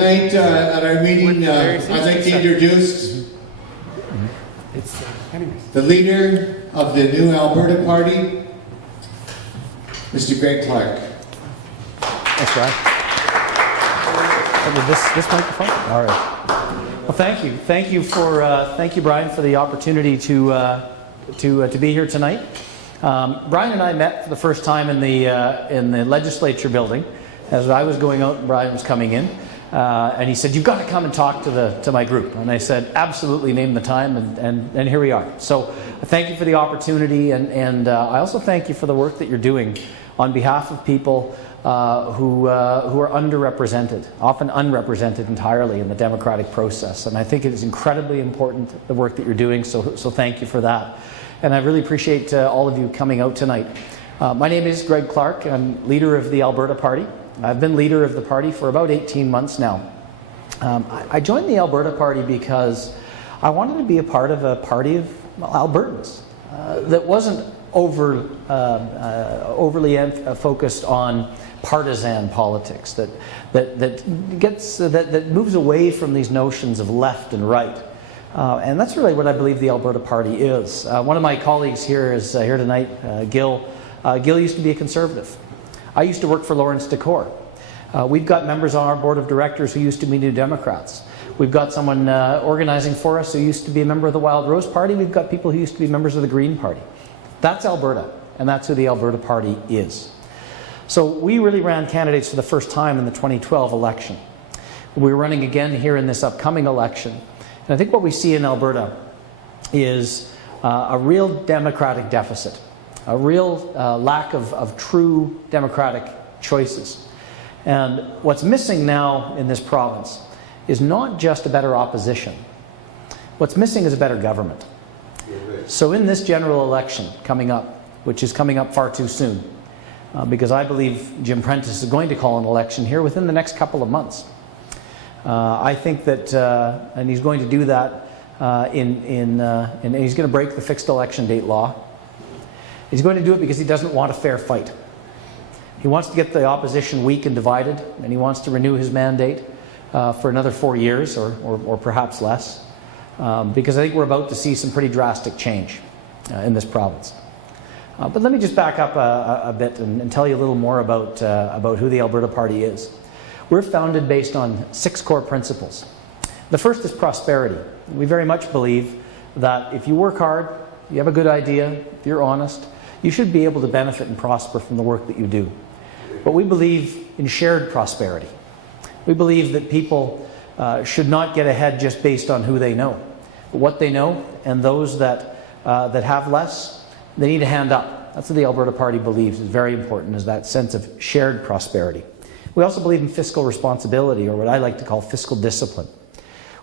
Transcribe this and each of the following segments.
Tonight at our meeting, I'd like to introduce the leader of the new Alberta Party, Mr. Greg Clark. Thanks, Brian. This microphone? All right. Well, thank you. Thank you, Brian, for the opportunity to be here tonight. Brian and I met for the first time in the legislature building. As I was going out, Brian was coming in. And he said, "You've got to come and talk to my group." And I said, "Absolutely, name the time," and here we are. So thank you for the opportunity, and I also thank you for the work that you're doing on behalf of people who are underrepresented, often unrepresented entirely in the democratic process. And I think it is incredibly important, the work that you're doing, so thank you for that. And I really appreciate all of you coming out tonight. My name is Greg Clark. I'm leader of the Alberta Party. I've been leader of the party for about 18 months now. I joined the Alberta Party because I wanted to be a part of a party of Albertans that wasn't overly focused on partisan politics, that moves away from these notions of left and right. And that's really what I believe the Alberta Party is. One of my colleagues here is here tonight, Gil. Gil used to be a Conservative. I used to work for Lawrence Decor. We've got members on our board of directors who used to be New Democrats. We've got someone organizing for us who used to be a member of the Wildrose Party. We've got people who used to be members of the Green Party. That's Alberta, and that's who the Alberta Party is. So we really ran candidates for the first time in the 2012 election. We're running again here in this upcoming election. And I think what we see in Alberta is a real democratic deficit. A real lack of true democratic choices. And what's missing now in this province is not just a better opposition. What's missing is a better government. So in this general election coming up, which is coming up far too soon, because I believe Jim Prentice is going to call an election here within the next couple of months. I think that, and he's going to do that, and he's going to break the fixed election date law. He's going to do it because he doesn't want a fair fight. He wants to get the opposition weak and divided, and he wants to renew his mandate for another 4 years or perhaps less, because I think we're about to see some pretty drastic change in this province. But let me just back up a bit and tell you a little more about who the Alberta Party is. We're founded based on 6 core principles. The first is prosperity. We very much believe that if you work hard, you have a good idea, if you're honest, you should be able to benefit and prosper from the work that you do. But we believe in shared prosperity. We believe that people should not get ahead just based on who they know, but what they know, and those that have less, they need a hand up. That's what the Alberta Party believes is very important, is that sense of shared prosperity. We also believe in fiscal responsibility, or what I like to call fiscal discipline.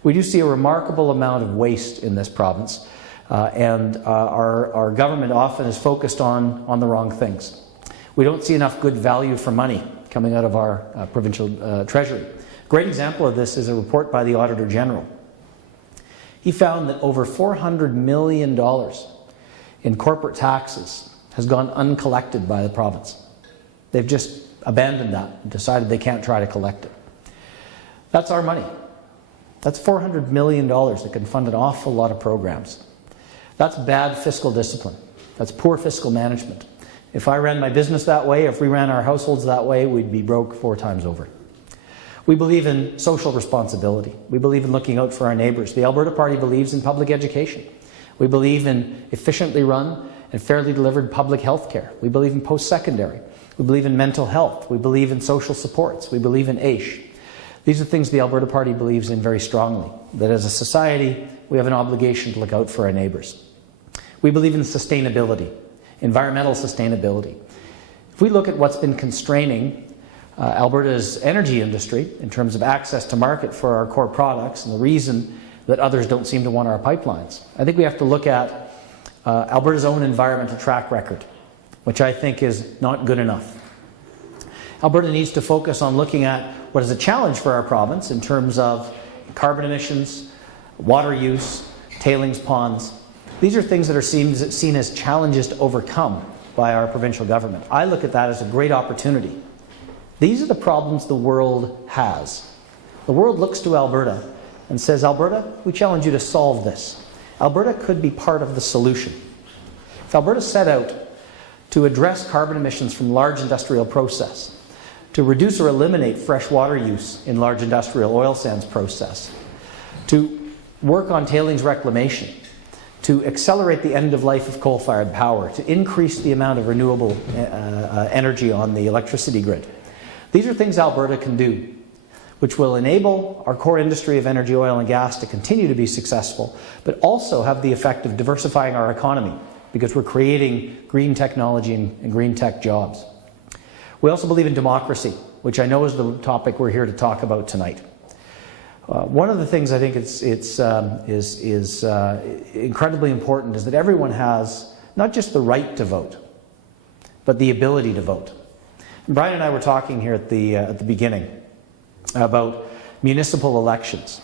We do see a remarkable amount of waste in this province. And our government often is focused on the wrong things. We don't see enough good value for money coming out of our provincial treasury. A great example of this is a report by the Auditor General. He found that over $400 million in corporate taxes has gone uncollected by the province. They've just abandoned that and decided they can't try to collect it. That's our money. That's $400 million that can fund an awful lot of programs. That's bad fiscal discipline. That's poor fiscal management. If I ran my business that way, if we ran our households that way, we'd be broke 4 times over. We believe in social responsibility. We believe in looking out for our neighbours. The Alberta Party believes in public education. We believe in efficiently run and fairly delivered public health care. We believe in post-secondary. We believe in mental health. We believe in social supports. We believe in AISH. These are things the Alberta Party believes in very strongly, that as a society, we have an obligation to look out for our neighbours. We believe in sustainability, environmental sustainability. If we look at what's been constraining Alberta's energy industry in terms of access to market for our core products and the reason that others don't seem to want our pipelines, I think we have to look at Alberta's own environmental track record, which I think is not good enough. Alberta needs to focus on looking at what is a challenge for our province in terms of carbon emissions, water use, tailings ponds. These are things that are seen as challenges to overcome by our provincial government. I look at that as a great opportunity. These are the problems the world has. The world looks to Alberta and says, Alberta, we challenge you to solve this. Alberta could be part of the solution. If Alberta set out to address carbon emissions from large industrial process, to reduce or eliminate fresh water use in large industrial oil sands process, to work on tailings reclamation, to accelerate the end of life of coal-fired power, to increase the amount of renewable energy on the electricity grid. These are things Alberta can do, which will enable our core industry of energy, oil and gas to continue to be successful, but also have the effect of diversifying our economy because we're creating green technology and green tech jobs. We also believe in democracy, which I know is the topic we're here to talk about tonight. One of the things I think is incredibly important is that everyone has not just the right to vote, but the ability to vote. And Brian and I were talking here at the beginning about municipal elections.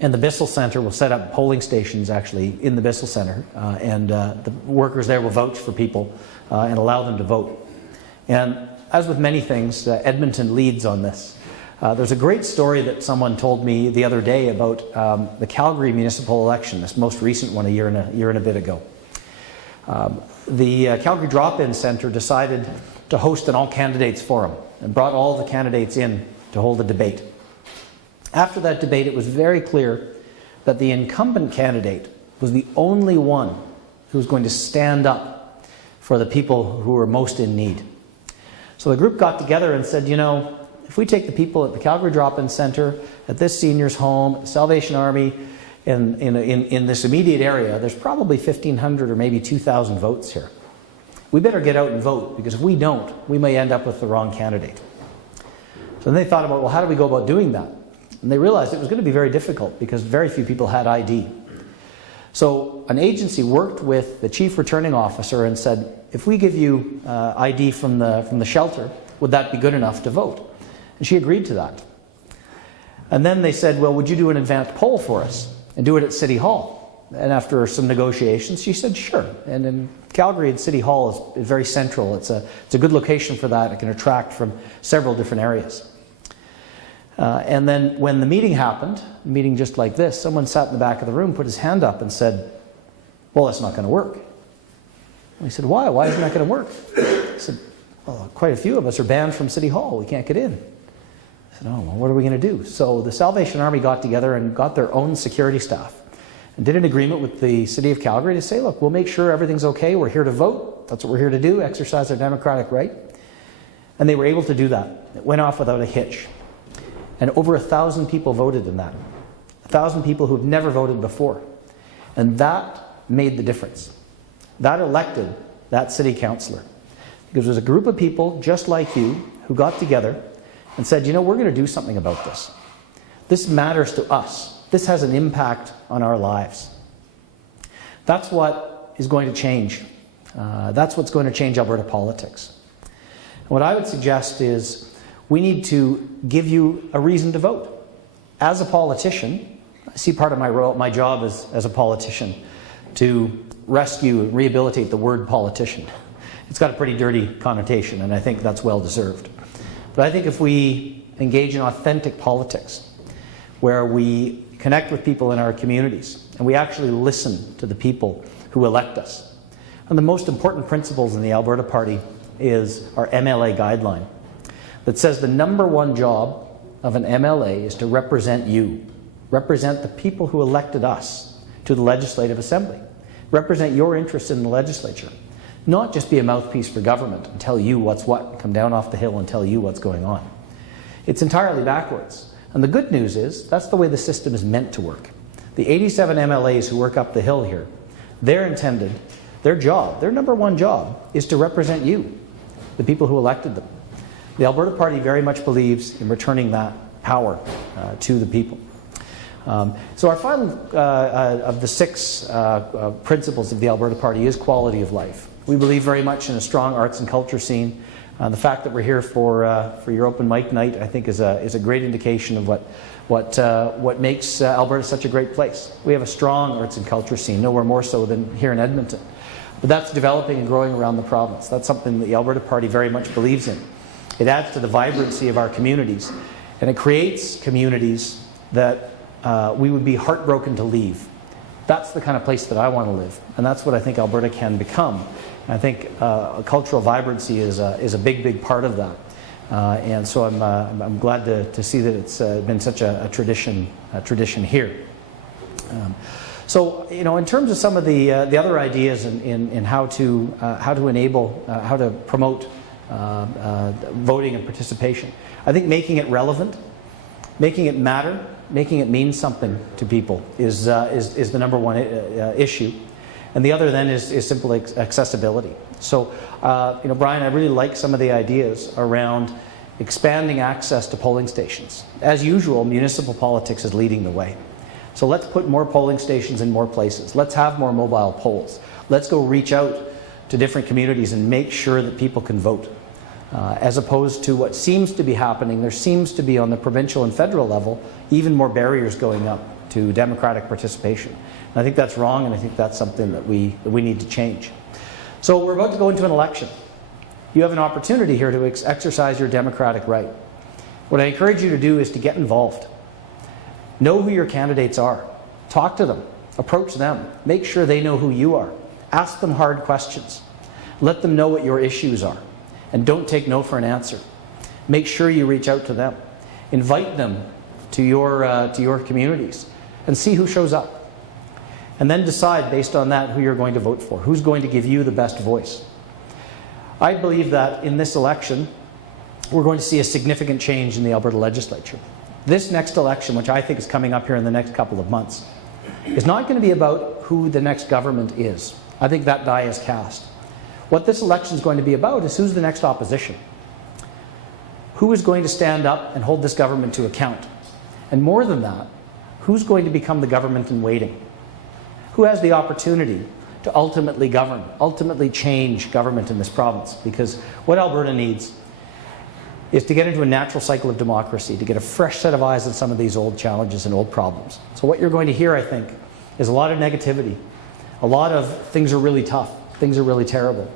And the Bissell Centre will set up polling stations actually in the Bissell Centre, and the workers there will vouch for people and allow them to vote. And as with many things, Edmonton leads on this. There's a great story that someone told me the other day about the Calgary municipal election, this most recent one a year and a bit ago. The Calgary Drop-In Centre decided to host an all-candidates forum and brought all the candidates in to hold a debate. After that debate, it was very clear that the incumbent candidate was the only one who was going to stand up for the people who were most in need. So the group got together and said, you know, if we take the people at the Calgary Drop-In Centre, at this seniors' home, at the Salvation Army, in this immediate area, there's probably 1,500 or maybe 2,000 votes here. We better get out and vote, because if we don't, we may end up with the wrong candidate. So then they thought about, well, how do we go about doing that? And they realized it was going to be very difficult because very few people had ID. So an agency worked with the chief returning officer and said, if we give you ID from the shelter, would that be good enough to vote? And she agreed to that. And then they said, well, would you do an advanced poll for us and do it at City Hall? And after some negotiations, she said, sure. And in Calgary, and City Hall is very central. It's a good location for that. It can attract from several different areas. And then when the meeting happened, a meeting just like this, someone sat in the back of the room, put his hand up and said, well, that's not going to work. And we said, why? Why isn't that going to work? He said, well, quite a few of us are banned from City Hall. We can't get in. I said, oh, well, what are we going to do? So the Salvation Army got together and got their own security staff and did an agreement with the City of Calgary to say, look, we'll make sure everything's okay. We're here to vote. That's what we're here to do, exercise our democratic right. And they were able to do that. It went off without a hitch. And over 1,000 people voted in that. 1,000 people who have never voted before. And that made the difference. That elected that city councillor. Because there's a group of people just like you who got together and said, you know, we're going to do something about this. This matters to us. This has an impact on our lives. That's what is going to change. That's what's going to change Alberta politics. And what I would suggest is we need to give you a reason to vote. As a politician, I see part of my job as a politician to rescue and rehabilitate the word politician. It's got a pretty dirty connotation, and I think that's well deserved. But I think if we engage in authentic politics, where we connect with people in our communities, and we actually listen to the people who elect us. One of the most important principles in the Alberta Party is our MLA Guide Line, that says the number one job of an MLA is to represent you, represent the people who elected us to the Legislative Assembly, represent your interests in the legislature, not just be a mouthpiece for government and tell you what's what, come down off the hill and tell you what's going on. It's entirely backwards. And the good news is that's the way the system is meant to work. The 87 MLAs who work up the hill here, their job, their number one job is to represent you, the people who elected them. The Alberta Party very much believes in returning that power to the people. So our final of the 6 principles of the Alberta Party is quality of life. We believe very much in a strong arts and culture scene. The fact that we're here for your open mic night, I think, is a great indication of what makes Alberta such a great place. We have a strong arts and culture scene, nowhere more so than here in Edmonton. But that's developing and growing around the province. That's something that the Alberta Party very much believes in. It adds to the vibrancy of our communities, And it creates communities that we would be heartbroken to leave. That's the kind of place that I want to live. And that's what I think Alberta can become. And I think cultural vibrancy is a big, big part of that. And so I'm glad to see that it's been such a tradition here. So, you know, in terms of some of the other ideas in how to enable, how to promote voting and participation, I think making it relevant, making it matter, making it mean something to people is the number one issue. And the other then is simple accessibility. So, you know, Brian, I really like some of the ideas around expanding access to polling stations. As usual, municipal politics is leading the way. So let's put more polling stations in more places. Let's have more mobile polls. Let's go reach out to different communities and make sure that people can vote. As opposed to what seems to be happening, there seems to be on the provincial and federal level even more barriers going up to democratic participation. And I think that's wrong, and I think that's something that we need to change. So we're about to go into an election. You have an opportunity here to exercise your democratic right. What I encourage you to do is to get involved. Know who your candidates are. Talk to them. Approach them. Make sure they know who you are. Ask them hard questions. Let them know what your issues are. And don't take no for an answer. Make sure you reach out to them. Invite them to your communities and see who shows up. And then decide based on that who you're going to vote for. Who's going to give you the best voice. I believe that in this election, we're going to see a significant change in the Alberta legislature. This next election, which I think is coming up here in the next couple of months, is not going to be about who the next government is. I think that die is cast. What this election is going to be about is who's the next opposition. Who is going to stand up and hold this government to account? And more than that, who's going to become the government in waiting? Who has the opportunity to ultimately govern, ultimately change government in this province? Because what Alberta needs is to get into a natural cycle of democracy, to get a fresh set of eyes on some of these old challenges and old problems. So what you're going to hear, I think, is a lot of negativity. A lot of things are really tough, things are really terrible.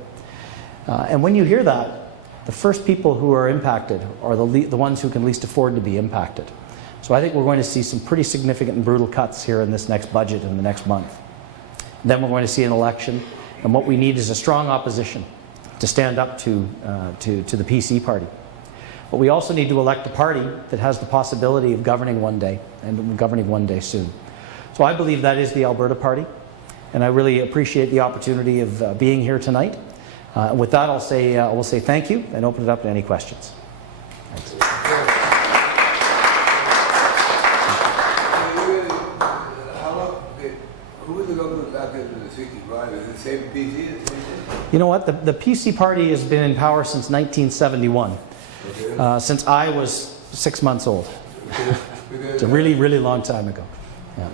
And when you hear that, the first people who are impacted are the ones who can least afford to be impacted. So I think we're going to see some pretty significant and brutal cuts here in this next budget in the next month. Then we're going to see an election, and what we need is a strong opposition to stand up to the PC party. But we also need to elect a party that has the possibility of governing one day, and governing one day soon. So I believe that is the Alberta Party, and I really appreciate the opportunity of being here tonight. With that, I'll say thank you and open it up to any questions. Thanks. Who was the government back in the 65? Is it the same PC? You know what? The PC party has been in power since 1971. Okay. Since I was 6 months old. It's a really, really long time ago. Yeah.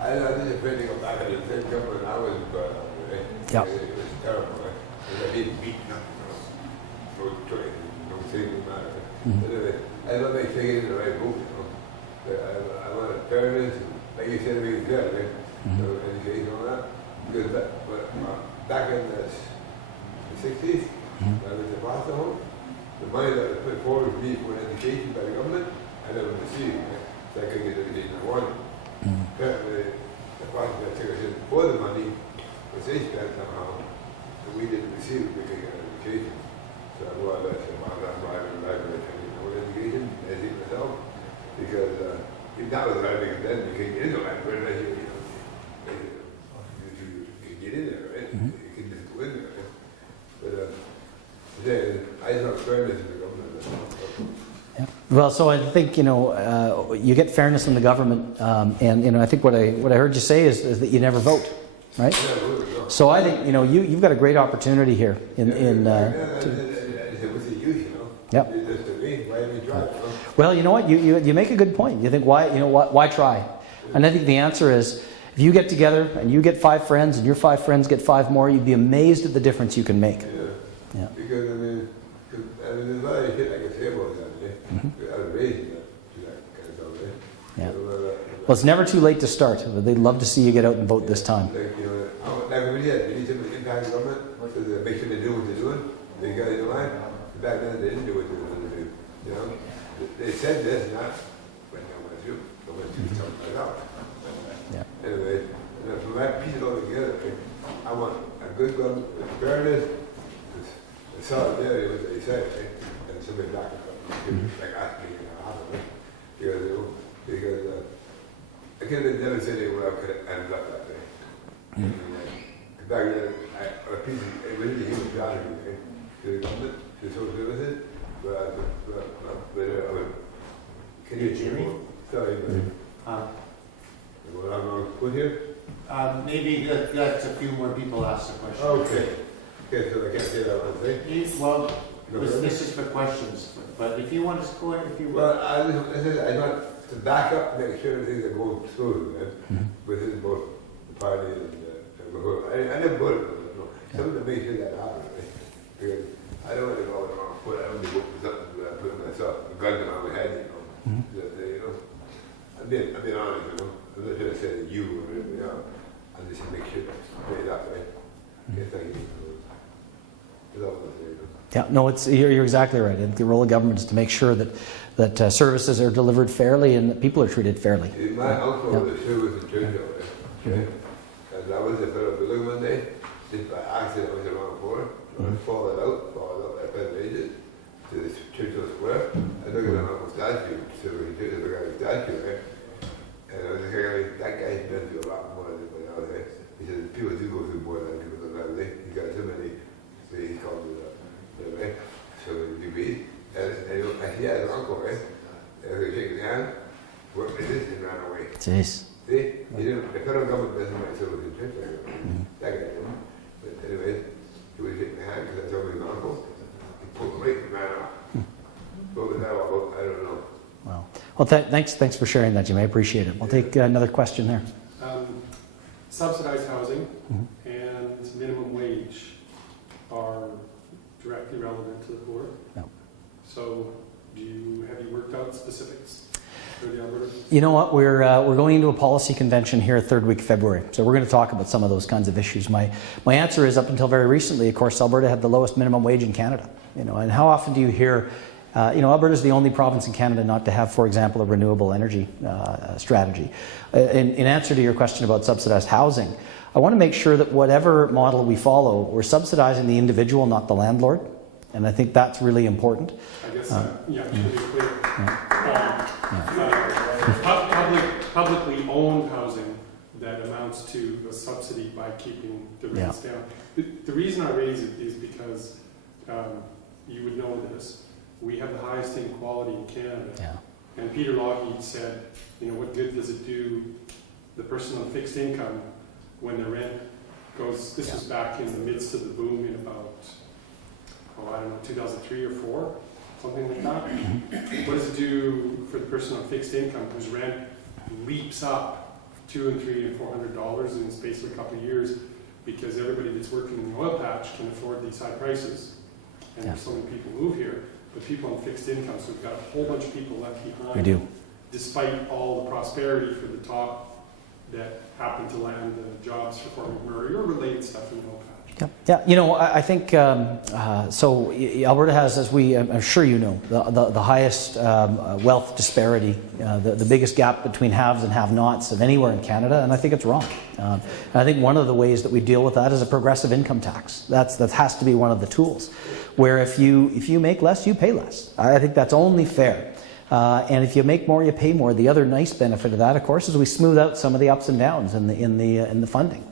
I didn't afraid to go back in the same government I was right? Yeah. It was terrible. Right? I didn't beat nothing. No trade, no saving matter. But anyway, I love they taking the right move. I want fairness, like you said, we good, right? So education on that. Because back in the 60s, when I was in foster home, the money that was put forward to me for education by the government, I never received. Right? So I couldn't get education I wanted. The foster that took us in for the money was they spent somehow, and we didn't receive it because of education. So I brought that to my private library training for education, educating myself, because if that was right, because then you can get into library, you can get in there, right? You can just go in there, right? But I don't fairness in the government. Yeah. Well, so I think, you know, you get fairness in the government, and, you know, I think what I heard you say is that you never vote, right? Yeah, so I think, you know, you've got a great opportunity here what's the use, you know? Yep. It's just a me, why do we try, you know? Well, you know what? You make a good point. You think, why try? And I think the answer is, if you get together and you get 5 friends and your 5 friends get 5 more, you'd be amazed at the difference you can make. Yeah. Because, I mean, there's a lot of shit I can say about that, eh? I was raised to that kind of stuff, eh? Yeah. So, Well, it's never too late to start. They'd love to see you get out and vote this time. like, you know, like we did, we need to impact the government, so they make sure they do what they're doing, they got it in line. Back then, they didn't do what they wanted to do, you know? they said this, not, but I went through something like that. Yeah. Anyway, and then from that piece it all together, I want a good government, with fairness, with solidarity, what they say, and somebody back it up, like ask me, how to do it. Because I could have never said where I could have ended up that way. Back then, a piece of, it was a human tragedy, to the government, to social services, but can you hear me? Sorry, but what I'm going to put here? Maybe that's a few more people ask the question. Okay. Okay, so I can't say that one thing. Well, this is for questions, but if you want to go ahead, if you Well, I want to back up, make sure things are going smooth, within both the party and the vote. I never voted for it, no. Something to make sure that happens, right? Because I don't want to go on the wrong foot. I want to vote for something where I put myself, a gun to my head, I'm being honest, I'm not trying to say that you or anything else. I'm just going to make sure that's made up, right? Yes, thank you. That's all I'm saying, Yeah, no, you're exactly right. And the role of government is to make sure that services are delivered fairly and that people are treated fairly. My uncle was a service in Churchill, right? And I was in front of a building one day, just by accident, I was around the corner, I followed out at Penn Ages to the Churchill Square. I looked at my uncle's statue, so we took the guy's statue, right? And I was like, that guy's been through a lot more than anybody else, right? He said, people do go through more than people don't have, he's got so many, so he's called it, right? So degrees. And he had an uncle, right? And he shook his hand, worked like this, and ran away. Jeez. See, the federal government doesn't make service in Churchill. That guy didn't. But anyway, he was shaking my hand because I told him my uncle. He pulled the weight and ran off. What was that all about? I don't know. Wow. Well, thanks for sharing that, Jim. I appreciate it. We'll take another question there. Subsidized housing and minimum wage are directly relevant to the board. No. So, have you worked out specifics for the Alberta? You know what? We're going into a policy convention here third week of February, so we're going to talk about some of those kinds of issues. My answer is, up until very recently, of course, Alberta had the lowest minimum wage in Canada. And how often do you hear? Alberta is the only province in Canada not to have, for example, a renewable energy strategy. In answer to your question about subsidized housing, I want to make sure that whatever model we follow, we're subsidizing the individual, not the landlord. And I think that's really important. I guess, to be clear. Publicly owned housing that amounts to a subsidy by keeping the rates down. The reason I raise it is because you would know this. We have the highest inequality in Canada. Yeah. And Peter Lougheed said, what good does it do the person on fixed income when their rent goes, this was back in the midst of the boom in about, 2003 or 4, something like that. What does it do for the person on fixed income whose rent leaps up $200 and $300 and $400 in the space of a couple of years because everybody that's working in the oil patch can afford these high prices? And there's so many people move here. But people on fixed income, so we've got a whole bunch of people left behind. We do. Despite all the prosperity for the top that happen to land the jobs for Fort McMurray or related stuff in the oil patch. Yeah. I think so. Alberta has, as I'm sure you know, the highest wealth disparity, the biggest gap between haves and have-nots of anywhere in Canada, and I think it's wrong. And I think one of the ways that we deal with that is a progressive income tax. That has to be one of the tools, where if you make less, you pay less. I think that's only fair. And if you make more, you pay more. The other nice benefit of that, of course, is we smooth out some of the ups and downs in the funding.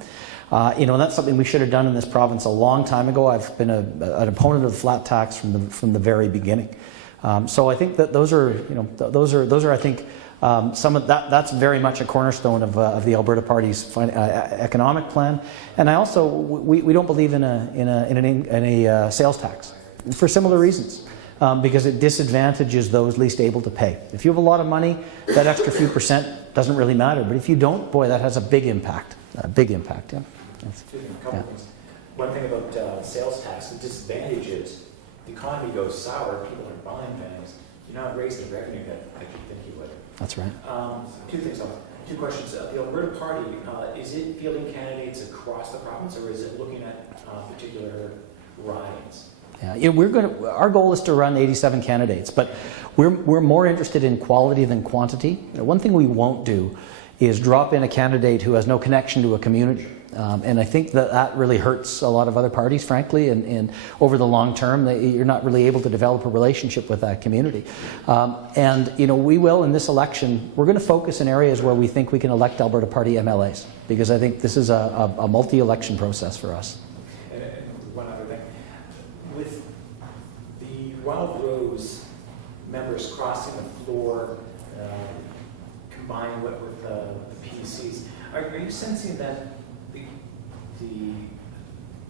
And that's something we should have done in this province a long time ago. I've been an opponent of the flat tax from the very beginning. So I think that those are I think some of that's very much a cornerstone of the Alberta Party's economic plan. And I also we don't believe in a sales tax for similar reasons. Because it disadvantages those least able to pay. If you have a lot of money, that extra few percent doesn't really matter. But if you don't, boy, that has a big impact. A big impact, yeah. A couple things. One thing about sales tax, the disadvantage is the economy goes sour, people are buying things, you're not raising the revenue that you think you would. That's right. Two questions. The Alberta Party, is it fielding candidates across the province, or is it looking at particular ridings? Yeah, our goal is to run 87 candidates, but we're more interested in quality than quantity. One thing we won't do is drop in a candidate who has no connection to a community. And I think that really hurts a lot of other parties, frankly, and over the long term, you're not really able to develop a relationship with that community. And we will, in this election, we're going to focus in areas where we think we can elect Alberta Party MLAs, because I think this is a multi-election process for us. And one other thing, with the Wildrose members crossing the floor, combined with the PCs, are you sensing that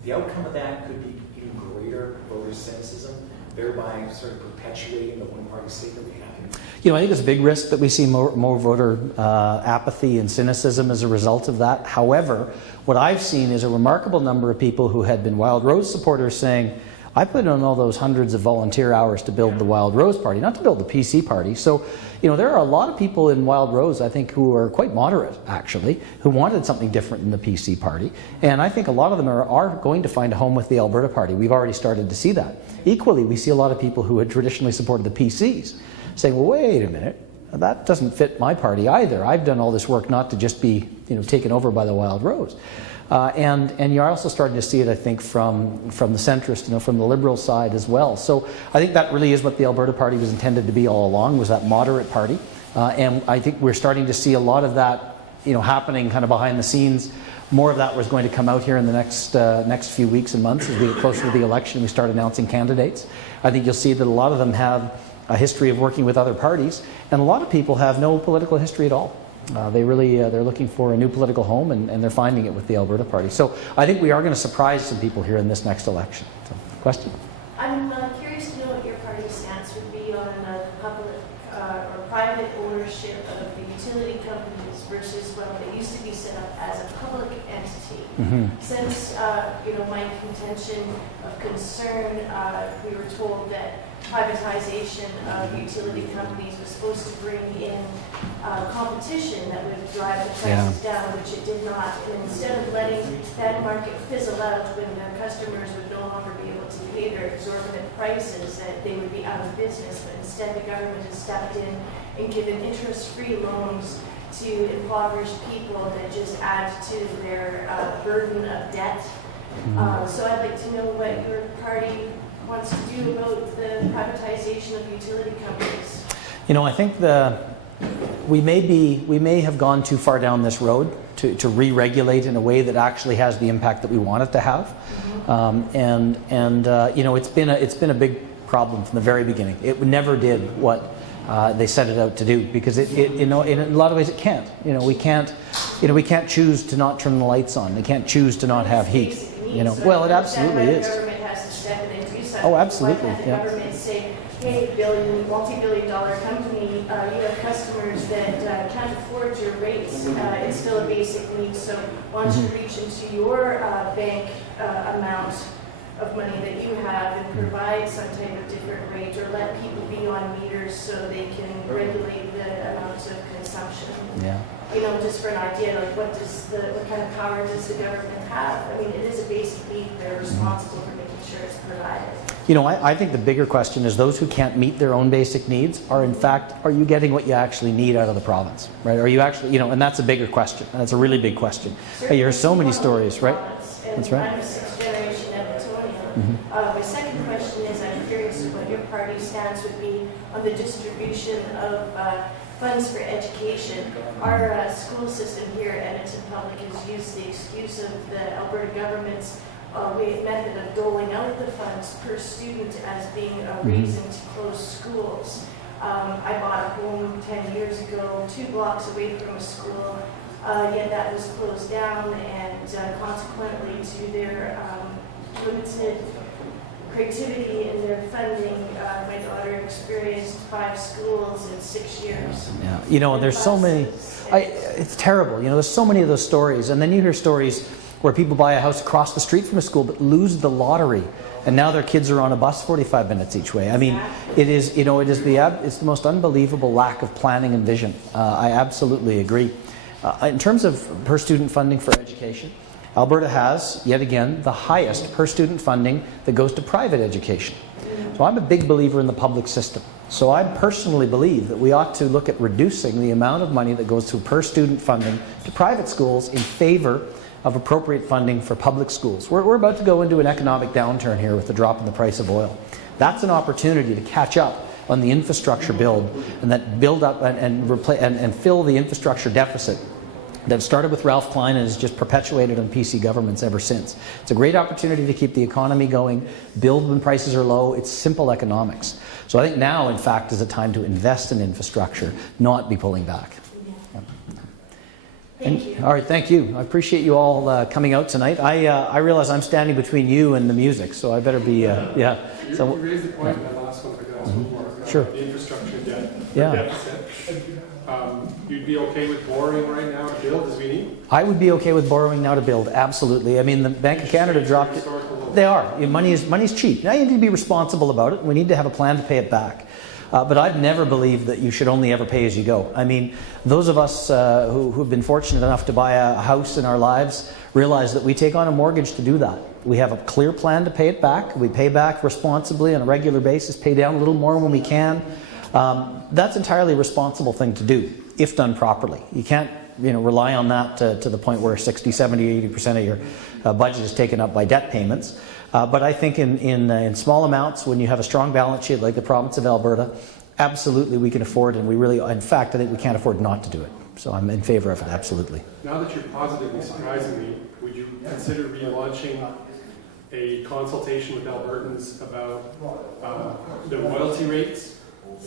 the outcome of that could be even greater voter cynicism, thereby sort of perpetuating the one-party state that we have here? I think it's a big risk that we see more voter apathy and cynicism as a result of that. However, what I've seen is a remarkable number of people who had been Wildrose supporters saying, I put in all those hundreds of volunteer hours to build the Wildrose Party, not to build the PC Party. So, there are a lot of people in Wildrose, I think, who are quite moderate, actually, who wanted something different in the PC Party. And I think a lot of them are going to find a home with the Alberta Party. We've already started to see that. Equally, we see a lot of people who had traditionally supported the PCs saying, well, wait a minute, that doesn't fit my party either. I've done all this work not to just be taken over by the Wildrose. And you're also starting to see it, I think, from the centrist, from the Liberal side as well. So I think that really is what the Alberta Party was intended to be all along, was that moderate party. And I think we're starting to see a lot of that, happening kind of behind the scenes. More of that was going to come out here in the next few weeks and months as we get closer to the election. We start announcing candidates. I think you'll see that a lot of them have a history of working with other parties, and a lot of people have no political history at all. They're looking for a new political home, and they're finding it with the Alberta Party. So I think we are going to surprise some people here in this next election. So, question? I'm curious to know what your party's stance would be on public or private ownership of the utility companies versus, they used to be set up as a public entity. Mm-hmm. Since, my contention of concern, we were told that privatization of utility companies was supposed to bring in competition that would drive the prices down, which it did not. And instead of letting that market fizzle out when the customers would no longer be able to pay their exorbitant prices, that they would be out of business. But instead, the government has stepped in and given interest-free loans to impoverished people that just add to their burden of debt. So I'd like to know what your party wants to do about the privatization of utility companies. I think we may have gone too far down this road to re-regulate in a way that actually has the impact that we want it to have. It's been a big problem from the very beginning. It never did what they set it out to do, because in a lot of ways it can't. We can't choose to not turn the lights on. We can't choose to not have heat. Well, it absolutely is. Oh, absolutely. Why can't the government say, hey, multi-billion-dollar company, you have customers that can't afford your rates. It's still a basic need. So why don't you reach into your bank amount of money that you have and provide some type of different rate, or let people be on meters so they can regulate the amount of consumption. Yeah. Just for an idea, what kind of power does the government have? I mean, it is a basic need. They're responsible for making sure it's provided. I think the bigger question is those who can't meet their own basic needs are you getting what you actually need out of the province, right? Are you actually, and that's a bigger question. That's a really big question. Hey, you hear so many stories, right? That's right. I'm a sixth-generation Edmontonian. My second question is, I'm curious what your party stance would be on the distribution of funds for education. Our school system here at Edmonton Public has used the excuse of the Alberta government's method of doling out the funds per student as being a reason to close schools. I bought a home 10 years ago, 2 blocks away from a school, yet that was closed down, and consequently to their limited creativity in their funding, my daughter experienced 5 schools in 6 years. Yeah, there's so many. It's terrible. There's so many of those stories, and then you hear stories where people buy a house across the street from a school but lose the lottery, and now their kids are on a bus 45 minutes each way. I mean, it's the most unbelievable lack of planning and vision. I absolutely agree. In terms of per student funding for education, Alberta has, yet again, the highest per student funding that goes to private education. So I'm a big believer in the public system. So I personally believe that we ought to look at reducing the amount of money that goes to per student funding to private schools in favor of appropriate funding for public schools. We're about to go into an economic downturn here with the drop in the price of oil. That's an opportunity to catch up on the infrastructure build and that build up and fill the infrastructure deficit that started with Ralph Klein and has just perpetuated on PC governments ever since. It's a great opportunity to keep the economy going, build when prices are low. It's simple economics. So I think now, in fact, is a time to invest in infrastructure, not be pulling back. Thank you. All right, thank you. I appreciate you all coming out tonight. I realize I'm standing between you and the music, so I better be, yeah. You raised the point in that last one, if I could ask one more. Sure. The infrastructure Yeah. deficit. You'd be okay with borrowing right now to build as we need? I would be okay with borrowing now to build, absolutely. I mean, the Bank of Canada dropped it. They are. Money's cheap. Now you need to be responsible about it. We need to have a plan to pay it back. But I've never believed that you should only ever pay as you go. I mean, those of us who've been fortunate enough to buy a house in our lives realize that we take on a mortgage to do that. We have a clear plan to pay it back. We pay back responsibly on a regular basis, pay down a little more when we can. That's entirely a responsible thing to do, if done properly. You can't rely on that to the point where 60, 70, 80% of your budget is taken up by debt payments. But I think in small amounts, when you have a strong balance sheet like the province of Alberta, absolutely we can afford, and we really, in fact, I think we can't afford not to do it. So I'm in favor of it, absolutely. Now that you're positively surprising me, would you consider relaunching a consultation with Albertans about the royalty rates?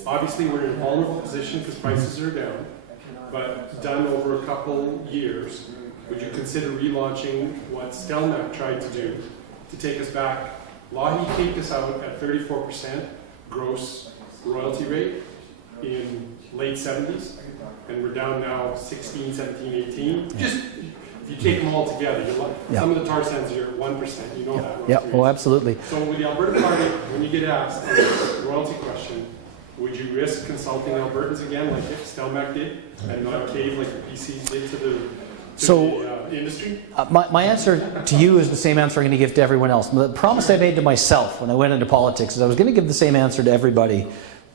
Obviously, we're in a vulnerable position because prices are down, but done over a couple years, would you consider relaunching what Stelmach tried to do to take us back? Lougheed kicked us out at 34% gross royalty rate in late 70s, and we're down now 16, 17, 18. Just if you take them all together, some of the tar sands are at 1%. You know that. Yeah. Oh, absolutely. So with the Alberta Party, when you get asked on the royalty question, would you risk consulting Albertans again, like if Stelmach did, and not cave like the PCs did to the industry? My answer to you is the same answer I'm going to give to everyone else. The promise I made to myself when I went into politics is I was going to give the same answer to everybody,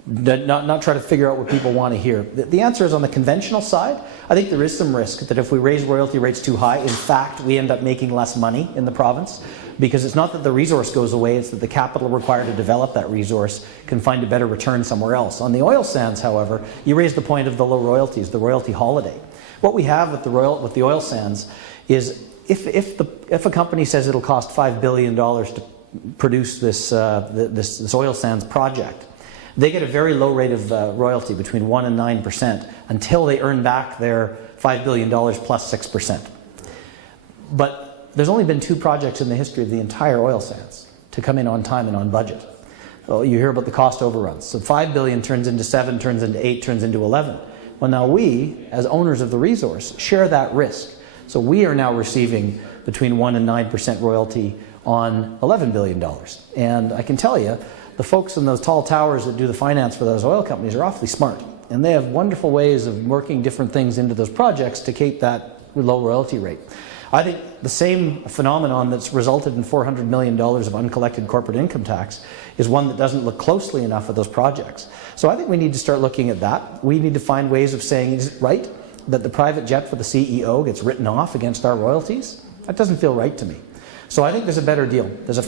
not try to figure out what people want to hear. The answer is on the conventional side, I think there is some risk that if we raise royalty rates too high, in fact, we end up making less money in the province. Because it's not that the resource goes away, it's that the capital required to develop that resource can find a better return somewhere else. On the oil sands, however, you raise the point of the low royalties, the royalty holiday. What we have with the oil sands is if a company says it'll cost $5 billion to produce this oil sands project, they get a very low rate of royalty, between 1% and 9%, until they earn back their $5 billion plus 6%. But there's only been 2 projects in the history of the entire oil sands to come in on time and on budget. So you hear about the cost overruns. So 5 billion turns into 7, turns into 8, turns into 11. Well, now we, as owners of the resource, share that risk. So we are now receiving between 1% and 9% royalty on $11 billion. And I can tell you, the folks in those tall towers that do the finance for those oil companies are awfully smart. And they have wonderful ways of working different things into those projects to keep that low royalty rate. I think the same phenomenon that's resulted in $400 million of uncollected corporate income tax is one that doesn't look closely enough at those projects. So I think we need to start looking at that. We need to find ways of saying, is it right that the private jet for the CEO gets written off against our royalties? That doesn't feel right to me. So I think there's a better deal. There's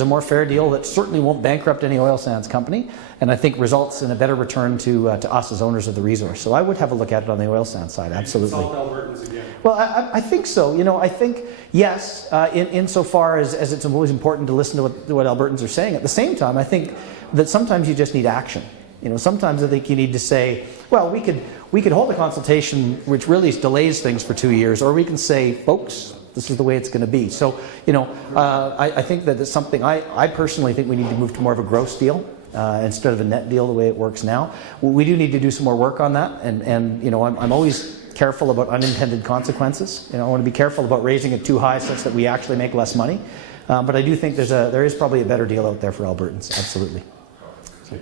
a more fair deal that certainly won't bankrupt any oil sands company, and I think results in a better return to us as owners of the resource. So I would have a look at it on the oil sands side, absolutely. Consult Albertans again. Well, I think so. I think, yes, insofar as it's always important to listen to what Albertans are saying. At the same time, I think that sometimes you just need action. Sometimes I think you need to say, well, we could hold a consultation which really delays things for 2 years, or we can say, folks, this is the way it's going to be. So, I think that it's something, I personally think we need to move to more of a gross deal instead of a net deal the way it works now. We do need to do some more work on that, and I'm always careful about unintended consequences. I want to be careful about raising it too high such that we actually make less money. But I do think there is probably a better deal out there for Albertans, absolutely. So,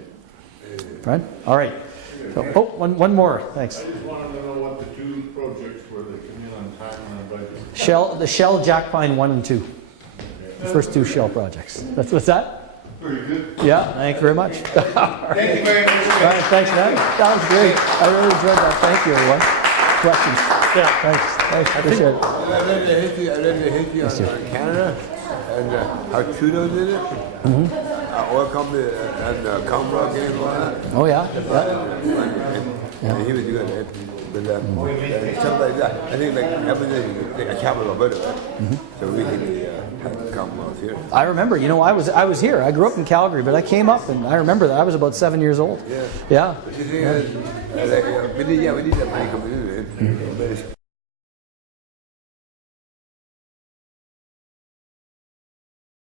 Brian? All right. So, one more, thanks. I just wanted to know what the 2 projects were that came in on time and on budget. The Shell Jackpine 1 and 2. The first 2 Shell projects. What's that? Very good. Yeah, thank you very much. Thank you very much. All right, thanks, man. That was great. I really enjoyed that. Thank you, everyone. Questions? Yeah, thanks. Appreciate it. I read the history on Canada and how Trudeau did it. Oil company and Commonwealth game and all that. Oh, yeah. And he was doing it. But stuff like that. I think like everything, like a capital of Alberta, right? So we think have the Commonwealth here. I remember, I was here. I grew up in Calgary, but I came up and I remember that. I was about 7 years old. Yeah. Yeah. But the thing is, we need that money coming in.